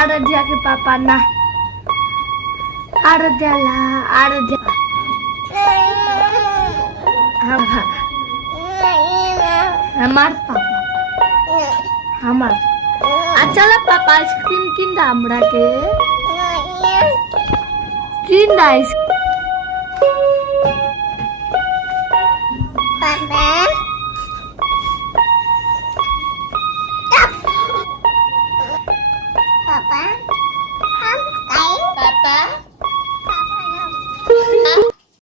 Aradya ke papa nah. Aradya lah, Aradya. Hamar papa. Hamar. Achala papa ice cream kinda amra ke. Kinda ice.